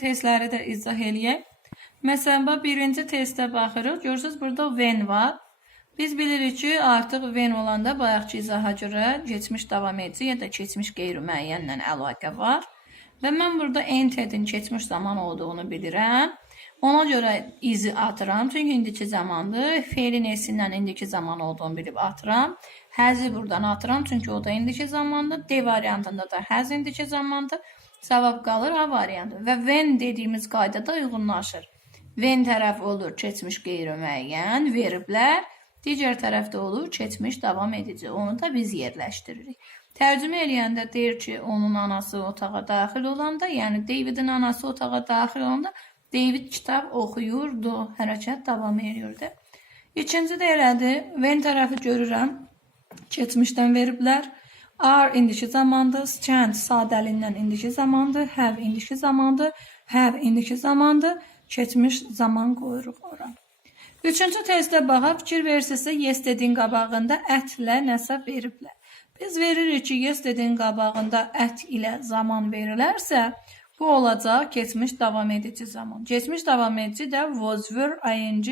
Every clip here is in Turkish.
testləri də izah eləyək. Məsələn, bax, birinci testə baxırıq. Görürsüz, burada when var. Biz bilirik ki, artıq when olanda bayaqki izaha görə keçmiş davam edici ya da keçmiş qeyri-müəyyənlə əlaqə var. Və mən burada enterin keçmiş zaman olduğunu bilirəm. Ona görə izi atıram. Çünki indiki zamandır. Feilin esindən indiki zaman olduğunu bilib atıram. Həzi buradan atıram. Çünki o da indiki zamandır. D variantında da həz indiki zamandır. Cavab qalır A variantı. Və when dediyimiz qaydada uyğunlaşır. When tərəf olur keçmiş qeyri-müəyyən, veriblər. Digər tərəfdə olur keçmiş davam edici. Onu da biz yerləşdiririk. Tərcümə eləyəndə deyir ki, onun anası otağa daxil olanda, yəni Davidin anası otağa daxil olanda David kitab oxuyurdu. Hərəkət davam edirdi. İkinci də elədir. When tərəfi görürəm. Keçmişdən veriblər. Are indiki zamandır. Stand sadəlindən indiki zamandır. Have indiki zamandır. Have indiki zamandır. Keçmiş zaman qoyuruq ora. Üçüncü testdə baxaq, fikir versinizsə yesterday'in qabağında ətlə nəsə veriblər. Biz veririk ki, yesterday'in qabağında ət ilə zaman verilərsə, bu olacaq keçmiş davam edici zaman. Keçmiş davam edici də was, were, ing,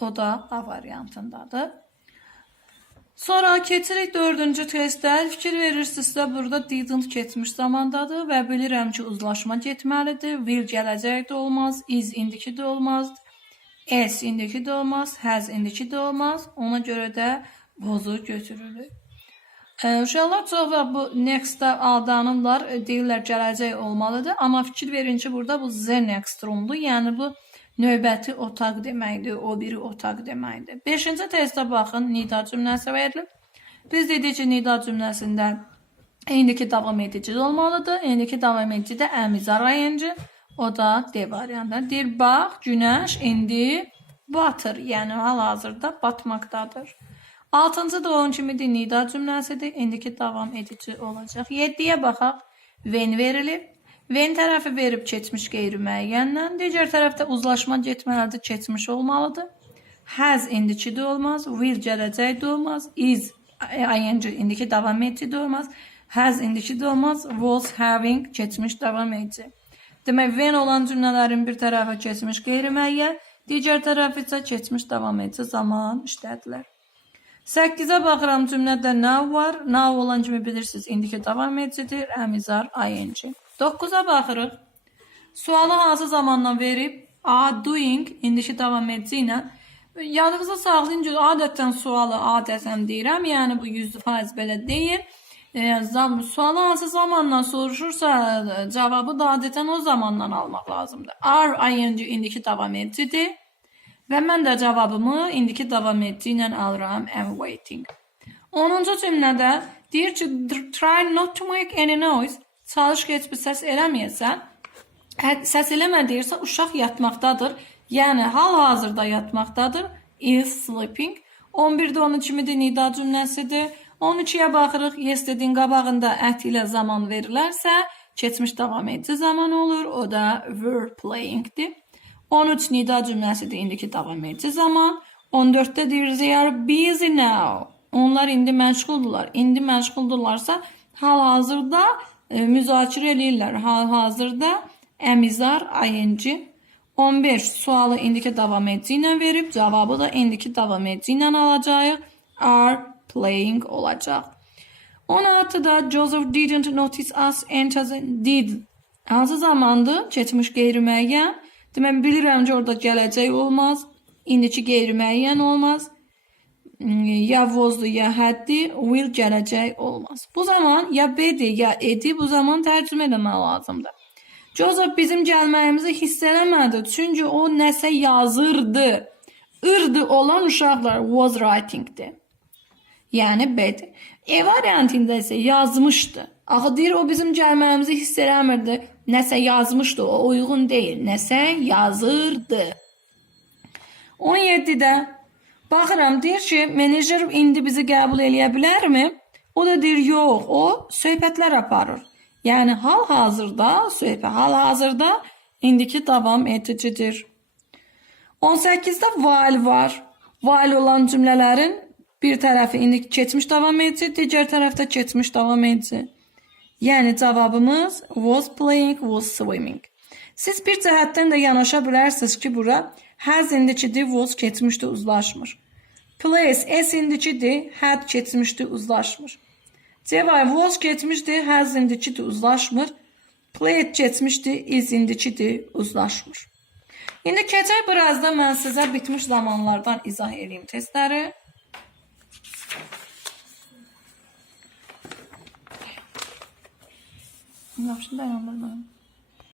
o da A variantındadır. Sonra keçirik dördüncü testdə. Fikir verirsinizsə burada didn't keçmiş zamandadır və bilirəm ki, uzlaşma getməlidir. Will gələcəkdə olmaz, is indiki də olmaz, S indiki də olmaz, has indiki də olmaz. Ona görə də was-u götürürük. Ee, Uşaqlar bu next-də aldanırlar, e, deyirlər gələcək olmalıdır. Amma fikir verin ki, burada bu z next roomdur. Yəni bu növbəti otaq deməkdir, o biri otaq deməkdir. 5-ci testə baxın, nida cümləsi verilib. Biz dedik ki, nida cümləsində indiki davam edici olmalıdır. İndiki davam edici də əmizar ing. O da D variantı. Deyir, bax, günəş indi batır. Yəni hal-hazırda batmaqdadır. Altıncı da onun kimidir nida cümləsidir. İndiki davam edici olacaq. 7-yə baxaq. When verilib. When tərəfi verib keçmiş qeyri-müəyyənlə. Digər tərəfdə uzlaşma getməlidir, keçmiş olmalıdır. Has indiki də olmaz. Will gələcək də olmaz. Is ing indiki davam edici də olmaz. Has indiki də olmaz. Was having keçmiş davam edici. Demək, when olan cümlələrin bir tərəfi keçmiş qeyri-müəyyən, digər tərəfi isə keçmiş davam edici zaman işlədilər. 8-ə baxıram cümlədə now var. Now olan kimi bilirsiniz, indiki davam edicidir. Əmizar ing. 9-a baxırıq. Sualı hansı zamandan verib? A doing indiki davam edici ilə Yadınızda saxlayın ki, adətən sualı adətən deyirəm, yəni bu 100% belə deyil. E, zam, sualı hansı zamandan soruşursa cavabı da adətən o zamandan almaq lazımdır. Are ing indiki davam edicidir. Və mən də cavabımı indiki davam edici ilə alıram. Am waiting. 10-cu cümlədə deyir ki, try not to make any noise. Çalış bir səs eləməyəsən. Səs eləmə deyirsə, uşaq yatmaqdadır. Yəni hal-hazırda yatmaqdadır. Is sleeping. 11-də onun kimidir nida cümləsidir. 12-yə baxırıq. Yesterday'in qabağında ət ilə zaman verilərsə, keçmiş davam edici zaman olur. O da were playingdir. 13 nida cümləsidir indiki davam edici zaman. 14-də deyir they are busy now. Onlar indi məşğuldurlar. İndi məşğuldurlarsa hal-hazırda müzakirə eləyirlər. Hal-hazırda əmizar ing 15 sualı indiki davam edici ilə verib, cavabı da indiki davam edici ilə alacağıq. Are playing olacaq. 16-da Joseph didn't notice us enter the did. Hansı zamandır? Keçmiş qeyri-müəyyən. Demək bilirəm ki, orada gələcək olmaz. İndiki qeyri-müəyyən olmaz. Ya vozdu ya həddi, will gələcək olmaz. Bu zaman ya bedi ya edi bu zaman tərcümə eləmək lazımdır. Joseph bizim gəlməyimizi hiss eləmədi. Çünki o nəsə yazırdı. Irdı olan uşaqlar was writing'di. Yəni bedi. E variantında isə yazmışdı. Axı deyir o bizim gəlməyimizi hiss eləmirdi. Nəsə yazmışdı. O uyğun deyil. Nəsə yazırdı. 17-də baxıram deyir ki, menecer indi bizi qəbul eləyə bilərmi? O da deyir, yox, o söhbətlər aparır. Yəni hal-hazırda söhbət hal-hazırda indiki davam edicidir. 18-də while var. While olan cümlələrin bir tərəfi indiki keçmiş davam edici, digər tərəfdə keçmiş davam edici. Yəni cavabımız was playing, was swimming. Siz bir cəhətdən də yanaşa bilərsiniz ki, bura has indicidir, was keçmişdi, uzlaşmır. Place s indicidir, had keçmişdi, uzlaşmır. C var, was keçmişdi, has indicidir, uzlaşmır. Played keçmişdi, is indicidir, uzlaşmır. İndi keçək biraz da mən sizə bitmiş zamanlardan izah edeyim testləri. Yaxşı dayandır dayan.